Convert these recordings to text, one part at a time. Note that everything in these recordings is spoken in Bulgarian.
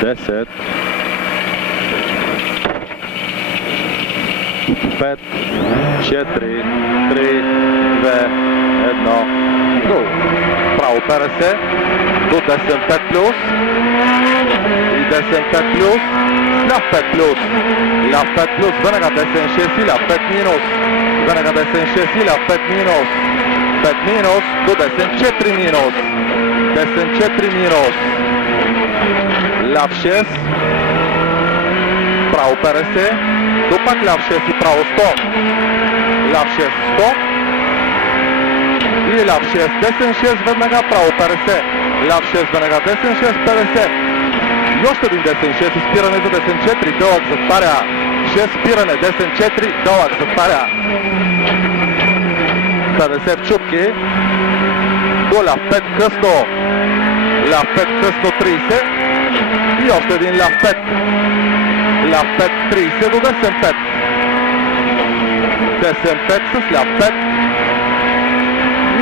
10, 5, 4, 3, 2, 1, гол. Право ПРС, до десен 5 плюс и десен 5 плюс, ляв 5 плюс, ляв 5 плюс, веднага десен 6 и ляв 5 минус, веднага десен 6 и ляв 5 минус, 5 минус, до десен 4 минус, десен 4 минус, ляв 6, право ПРС, до пак ляв 6 и право 100, ляв 6 100 и ляв 6, десен 6 веднага право 50, ляв 6 веднага десен 6, 50 и още един десен 6, спиране за десен 4, дълъг затваря, 6 спиране, десен 4, дълъг затваря, 50 чупки, до ляв 5 късно, ляв 5 късно 30 и още един ляв 5, ляв 5 30 до десен 5, десен 5 с ляв 5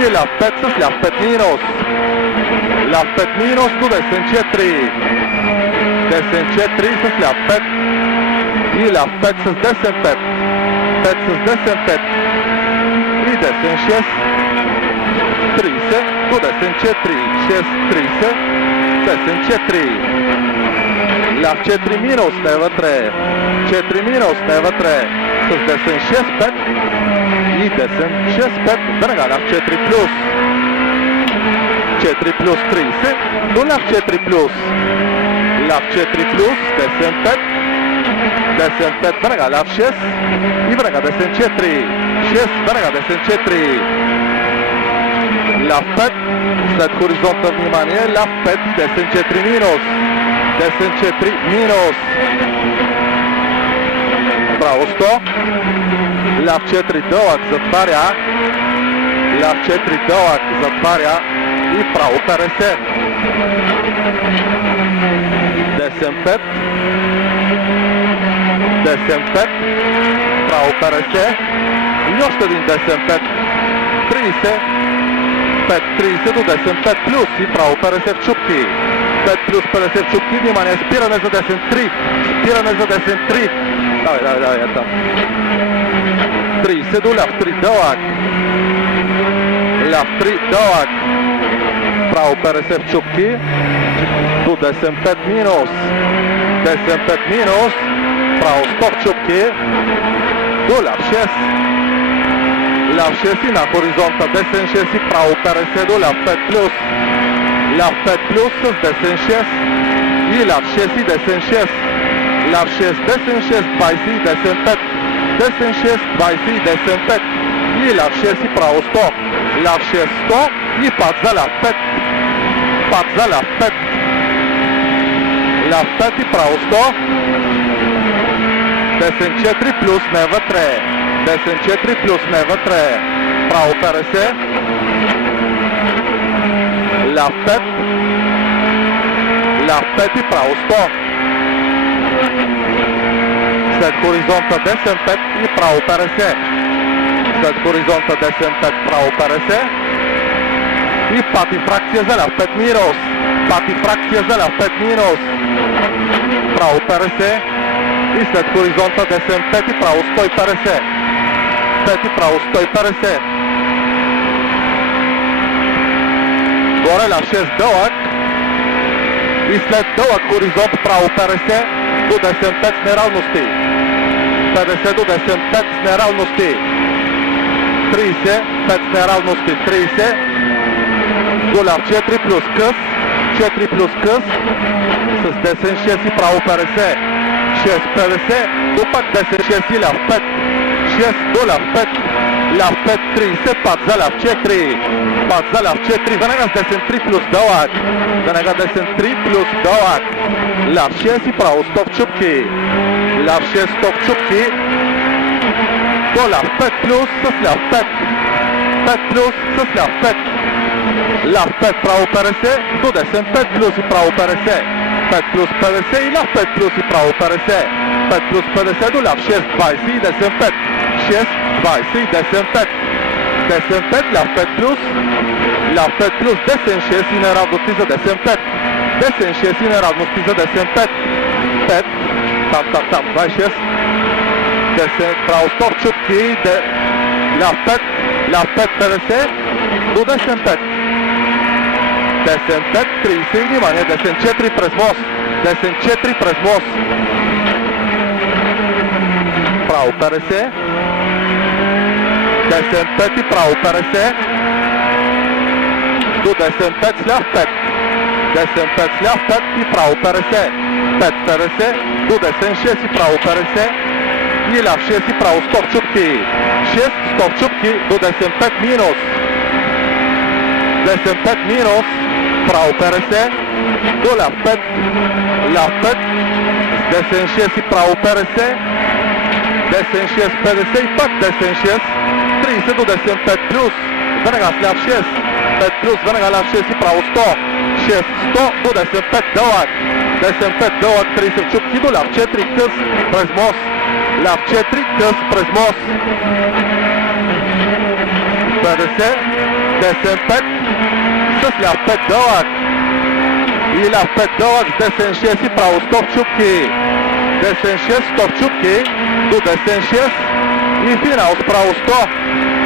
и ляв 5 с ляв 5 минус, ляв 5 минус до десен 4, десен 4 с ляв 5 и ляв 5 с десен 5, 5 с десен 5 и десен 6, 30 до десен 4, 6, 30, десен 4, ляв 4 минус не вътре, 4 минус не вътре, с десен 6, 5 и десен 6, 5, веднага ляв 4 плюс, 4 плюс 30, до ляв 4 плюс, ляв 4 плюс, десен 5, десен 5, веднага ляв 6 и веднага десен 4, 6, веднага десен 4, ляв 5, след хоризонта внимание, ляв 5 и десен 4 минус, десен 4 минус, право 100, ляв 4 дълъг затваря, ляв 4 дълъг затваря и право 50, десен 5, десен 5, право 50 и още един десен 5, 30, 5, 30 до десен 5 плюс и право 50 в чупки, 5 плюс 50 в чупки, внимание, спиране за десен 3, спиране за десен 3, давай, там, 30 до ляв 3 дълъг, ляв 3 дълъг, право 50 в чупки, до десен 5 минус, десен 5 минус, право 100 в чупки, до ляв 6, ляв 6 и на хоризонта, десен 6 и право 50 до ляв 5 плюс, ляв 5 плюс с десен 6 и ляв 6 и десен 6, ляв 6, десен 6, 20 и десен 5, десен 6, 20 и десен 5 и ляв 6 и право 100, ляв 6, 100 и пад за ляв 5, пад за ляв 5, ляв 5 и право 100, десен 4 плюс не вътре, десен 4 плюс не вътре, право 50, ляв 5, ляв 5 и право 100, след хоризонта десен 5 и право 50, след хоризонта десен 5 право 50 и пати фракция за ляв 5 минус, пати фракция за ляв 5 минус, право 50 и след хоризонта десен 5 и право 150, 5 и право 150, горе ляв 6 дълъг и след дълъг хоризонт право 50 до десен 5 с неравности, 50 до десен 5 с неравности, 30, 5 с неравности, 30, до ляв 4 плюс къс, 4 плюс къс, с десен 6 и право 50, 6 50, до пак десен 6 и ляв 5, 6 до ляв 5, ляв 5 30, пад за ляв 4, пад за ляв 4, веднага с десен 3 плюс дълъг, веднага десен 3 плюс дълъг, ляв 6 и право 100 в чупки, ляв 6 100 в чупки, до ляв 5 плюс с ляв 5, 5 плюс с ляв 5, ляв 5 право 50, до десен 5 плюс и право 50, 5 плюс 50 и ляв 5 плюс и право 50, 5 плюс 50 до ляв 6 20 и десен 5, 6 20 и десен 5, десен 5 ляв 5 плюс, ляв 5 плюс десен 6 и неравности за десен 5, Десен 6 и неравности за десен 5. 5. Там. 26. Десен право стоп чупки. Ляв 5. Ляв 5 50. До десен 5. Десен 5 30 и внимание. Десен 4 през мост. Десен 4 през мост. Право 50. Десен 5 и право 50. До десен 5 с ляв 5. Десен 5 с ляв 5 и право 50. 5 50. До десен 6 и право 50. И ляв 6 и право стоп чупки. 6 стоп чупки до десен 5 минус. Десен 5 минус. Право 50. До ляв 5. Ляв 5. Десен 6 и право 50. Десен 6 50 и пак десен 6. 30 до десен 5 плюс. Веднага с ляв 6. 5 плюс, веднага ляв 6 и право 100. 6 100 до десен 5 дълъг. Десен 5 дълъг 30 чупки до ляв 4 къс през мост. Ляв 4 къс през мост. 50. Десен 5 с ляв 5 дълъг. И ляв 5 дълъг с десен 6 и право стоп чупки. Десен 6 стоп чупки до десен 6 и финал с право 100.